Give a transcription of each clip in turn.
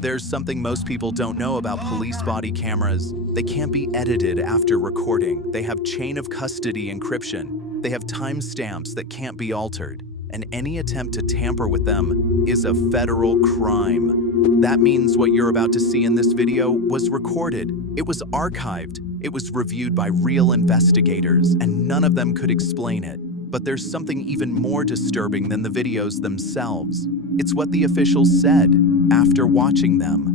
There's something most people don't know about police body cameras. They can't be edited after recording. They have chain of custody encryption. They have timestamps that can't be altered. And any attempt to tamper with them is a federal crime. That means what you're about to see in this video was recorded. It was archived. It was reviewed by real investigators, and none of them could explain it. But there's something even more disturbing than the videos themselves. It's what the officials said after watching them.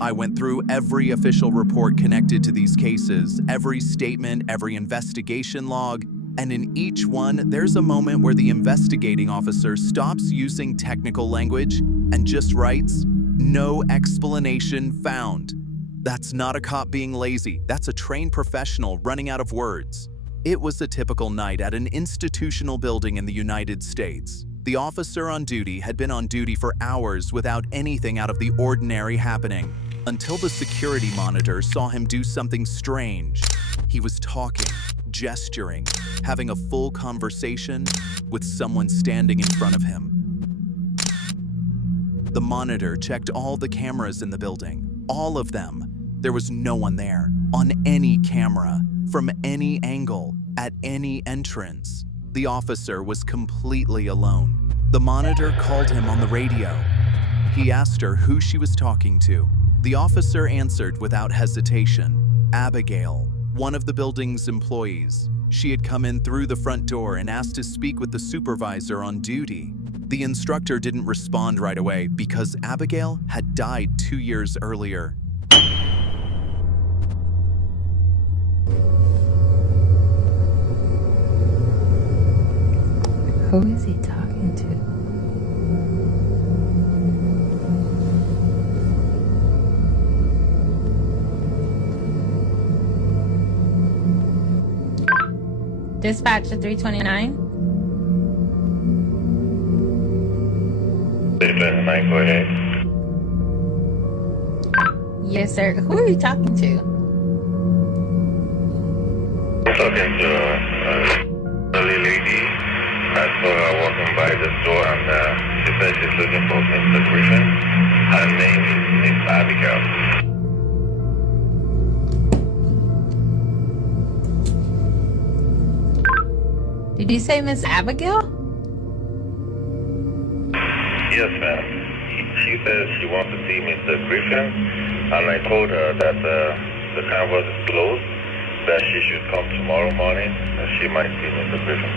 I went through every official report connected to these cases, every statement, every investigation log, and in each one, there's a moment where the investigating officer stops using technical language and just writes, "No explanation found." That's not a cop being lazy. That's a trained professional running out of words. It was a typical night at an institutional building in the United States. The officer on duty had been on duty for hours without anything out of the ordinary happening, until the security monitor saw him do something strange. He was talking, gesturing, having a full conversation with someone standing in front of him. The monitor checked all the cameras in the building, all of them. There was no one there, on any camera, from any angle, at any entrance. The officer was completely alone. The monitor called him on the radio. He asked her who she was talking to. The officer answered without hesitation, Abigail, one of the building's employees. She had come in through the front door and asked to speak with the supervisor on duty. The instructor didn't respond right away because Abigail had died 2 years earlier. Who is he talking to? Dispatch to 329. 329, go ahead. Yes, sir. Who are you talking to? I'm talking to a lady. I saw her walking by the store and she said she's looking for Mr. Griffin. Her name is Miss Abigail. Did you say Miss Abigail? Yes, ma'am. She says she wants to see Mr. Griffin, and I told her that the canvas is closed, that she should come tomorrow morning, and she might see Mr. Griffin.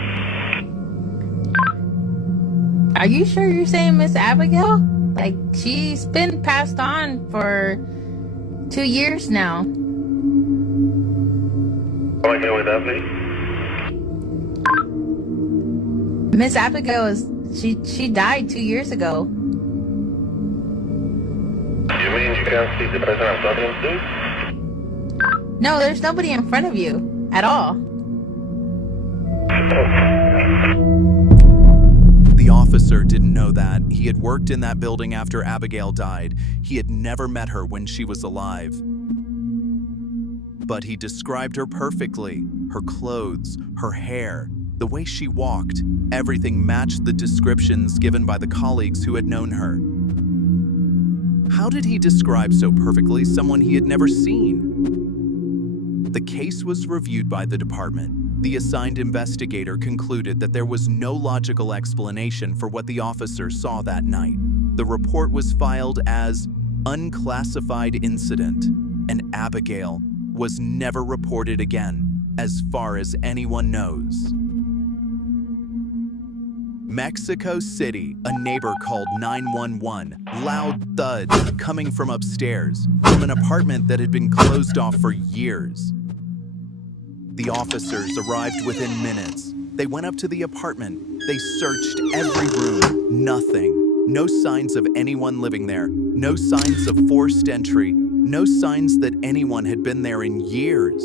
Are you sure you're saying Miss Abigail? Like, she's been passed on for 2 years now. Come again with that, please? Miss Abigail she died 2 years ago. You mean you can't see the person I'm talking to? No, there's nobody in front of you at all. The officer didn't know that. He had worked in that building after Abigail died. He had never met her when she was alive. But he described her perfectly. Her clothes, her hair, the way she walked, everything matched the descriptions given by the colleagues who had known her. How did he describe so perfectly someone he had never seen? The case was reviewed by the department. The assigned investigator concluded that there was no logical explanation for what the officer saw that night. The report was filed as unclassified incident, and Abigail was never reported again, as far as anyone knows. Mexico City, a neighbor called 911, loud thud coming from upstairs, from an apartment that had been closed off for years. The officers arrived within minutes. They went up to the apartment. They searched every room. Nothing. No signs of anyone living there. No signs of forced entry. No signs that anyone had been there in years.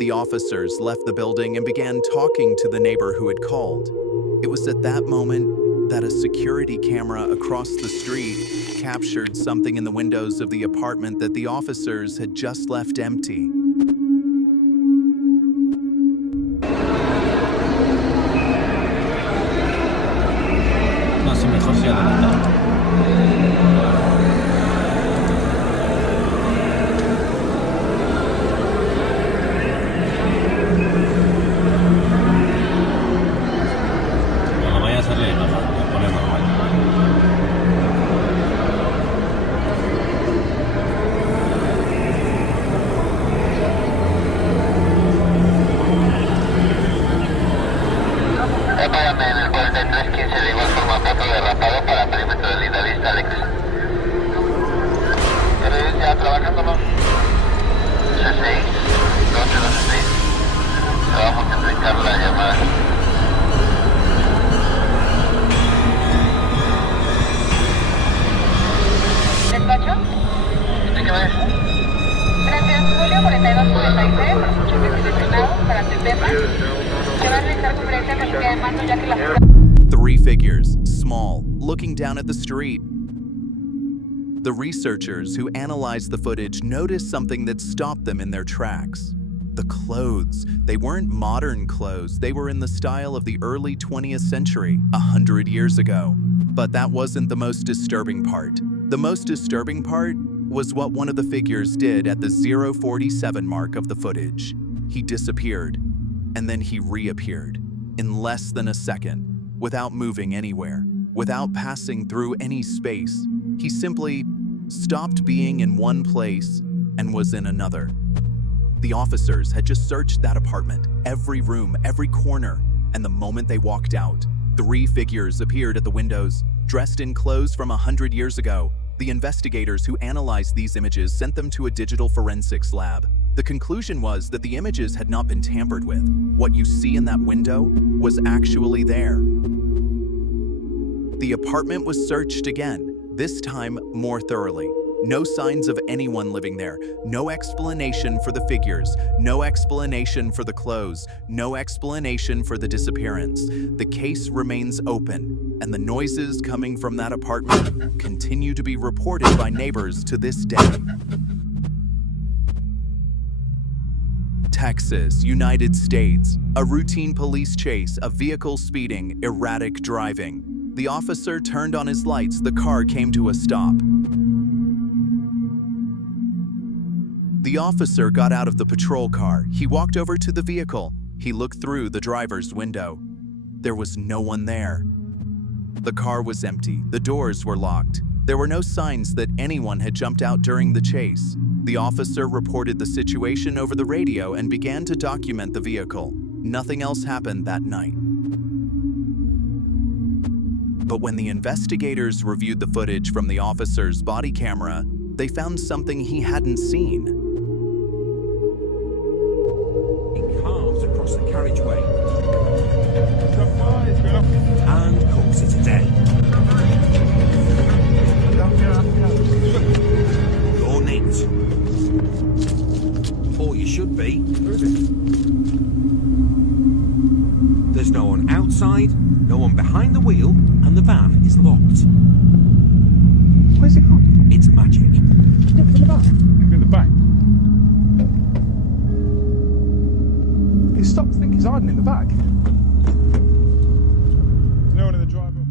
The officers left the building and began talking to the neighbor who had called. It was at that moment that a security camera across the street captured something in the windows of the apartment that the officers had just left empty. No, si mejor sea la mitad. Reportado para perímetro de Linda Vista, Alex. ¿Eres ya trabajándolo? C6, 1226. Te vamos a explicar la llamada. ¿Despacho? Explíqueme. Gracias, Julio 4246, choque seleccionado para tu tema. Se va a realizar conferencia con línea de mando ya que la... Three figures, small, looking down at the street. The researchers who analyzed the footage noticed something that stopped them in their tracks. The clothes. They weren't modern clothes. They were in the style of the early 20th century, 100 years ago. But that wasn't the most disturbing part. The most disturbing part was what one of the figures did at the 047 mark of the footage. He disappeared, and then he reappeared in less than a second, without moving anywhere, without passing through any space. He simply stopped being in one place and was in another. The officers had just searched that apartment, every room, every corner, and the moment they walked out, three figures appeared at the windows, dressed in clothes from 100 years ago. The investigators who analyzed these images sent them to a digital forensics lab. The conclusion was that the images had not been tampered with. What you see in that window was actually there. The apartment was searched again, this time more thoroughly. No signs of anyone living there, no explanation for the figures, no explanation for the clothes, no explanation for the disappearance. The case remains open, and the noises coming from that apartment continue to be reported by neighbors to this day. Texas, United States. A routine police chase, a vehicle speeding, erratic driving. The officer turned on his lights, the car came to a stop. The officer got out of the patrol car. He walked over to the vehicle. He looked through the driver's window. There was no one there. The car was empty. The doors were locked. There were no signs that anyone had jumped out during the chase. The officer reported the situation over the radio and began to document the vehicle. Nothing else happened that night. But when the investigators reviewed the footage from the officer's body camera, they found something he hadn't seen. Cars across the carriageway. And calls it a day. You're nicked. Or you should be. There's no one outside, no one behind the wheel, and the van is locked. Where's it gone? It's magic. Look in the back. In the back. You stopped to think he's hiding in the back. There's no one in the driver.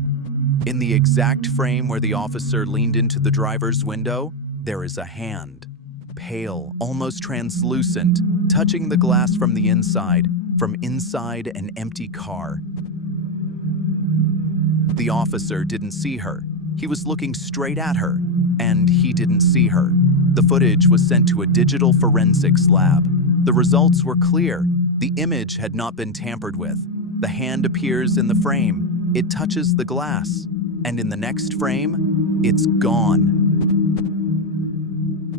In the exact frame where the officer leaned into the driver's window, there is a hand, pale, almost translucent, touching the glass from the inside, from inside an empty car. The officer didn't see her. He was looking straight at her, and he didn't see her. The footage was sent to a digital forensics lab. The results were clear. The image had not been tampered with. The hand appears in the frame. It touches the glass. And in the next frame, it's gone.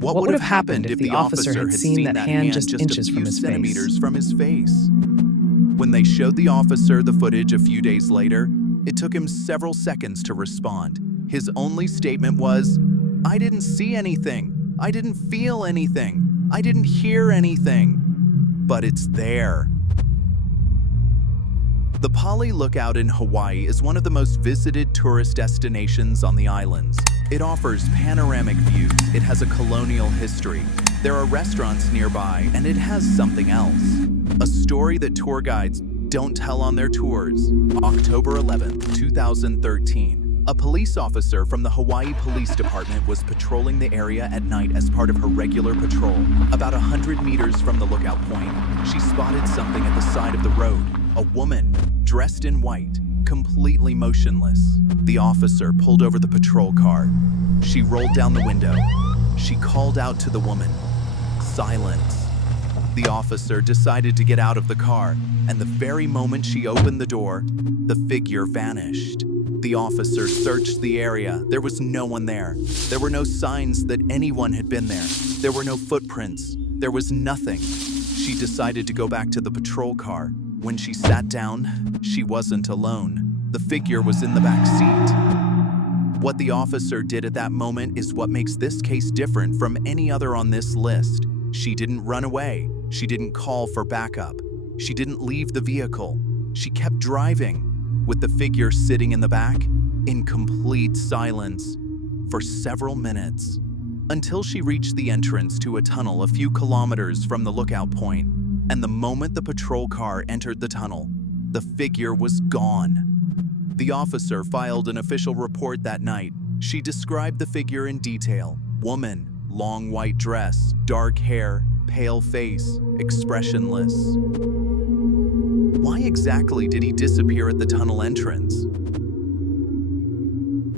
What would have happened if the officer had seen that hand just inches from his centimeters from his face? When they showed the officer the footage a few days later, it took him several seconds to respond. His only statement was, "I didn't see anything. I didn't feel anything. I didn't hear anything." But it's there. The Pali Lookout in Hawaii is one of the most visited tourist destinations on the islands. It offers panoramic views, it has a colonial history, there are restaurants nearby, and it has something else. A story that tour guides don't tell on their tours. October 11th, 2013. A police officer from the Hawaii Police Department was patrolling the area at night as part of her regular patrol. About 100 meters from the lookout point, she spotted something at the side of the road. A woman, dressed in white, completely motionless. The officer pulled over the patrol car. She rolled down the window. She called out to the woman. Silence. The officer decided to get out of the car, and the very moment she opened the door, the figure vanished. The officer searched the area. There was no one there. There were no signs that anyone had been there. There were no footprints. There was nothing. She decided to go back to the patrol car. When she sat down, she wasn't alone. The figure was in the back seat. What the officer did at that moment is what makes this case different from any other on this list. She didn't run away. She didn't call for backup. She didn't leave the vehicle. She kept driving, with the figure sitting in the back, in complete silence, for several minutes, until she reached the entrance to a tunnel a few kilometers from the lookout point. And the moment the patrol car entered the tunnel, the figure was gone. The officer filed an official report that night. She described the figure in detail. Woman, long white dress, dark hair, pale face, expressionless. Why exactly did he disappear at the tunnel entrance?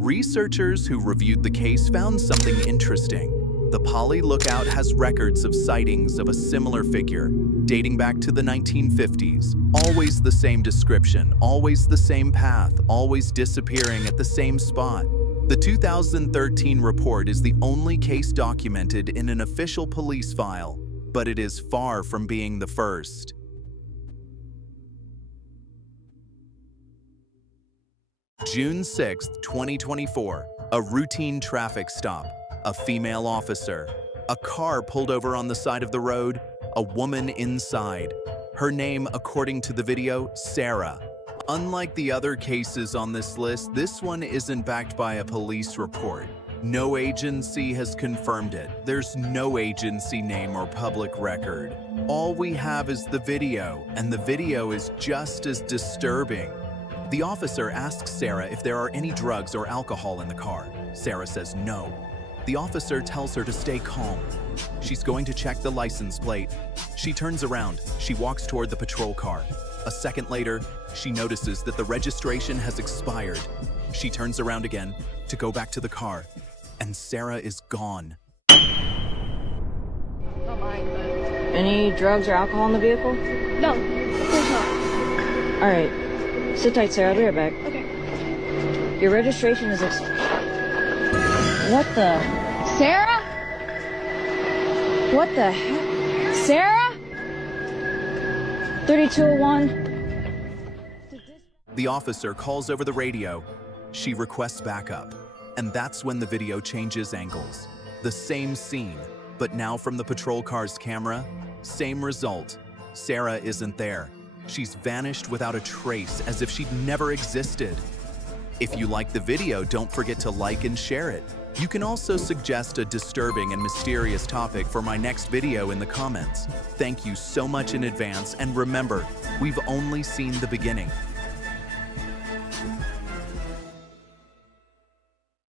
Researchers who reviewed the case found something interesting. The Poly Lookout has records of sightings of a similar figure, dating back to the 1950s. Always the same description, always the same path, always disappearing at the same spot. The 2013 report is the only case documented in an official police file, but it is far from being the first. June 6, 2024, a routine traffic stop. A female officer. A car pulled over on the side of the road. A woman inside. Her name, according to the video, Sarah. Unlike the other cases on this list, this one isn't backed by a police report. No agency has confirmed it. There's no agency name or public record. All we have is the video, and the video is just as disturbing. The officer asks Sarah if there are any drugs or alcohol in the car. Sarah says no. The officer tells her to stay calm. She's going to check the license plate. She turns around. She walks toward the patrol car. A second later, she notices that the registration has expired. She turns around again to go back to the car, and Sarah is gone. Any drugs or alcohol in the vehicle? No, of course not. All right. Sit tight, Sarah. I'll be right back. Okay. Your registration is What the? Sarah? What the heck? Sarah? 3201. The officer calls over the radio. She requests backup. And that's when the video changes angles. The same scene, but now from the patrol car's camera, same result. Sarah isn't there. She's vanished without a trace, as if she'd never existed. If you like the video, don't forget to like and share it. You can also suggest a disturbing and mysterious topic for my next video in the comments. Thank you so much in advance, and remember, we've only seen the beginning.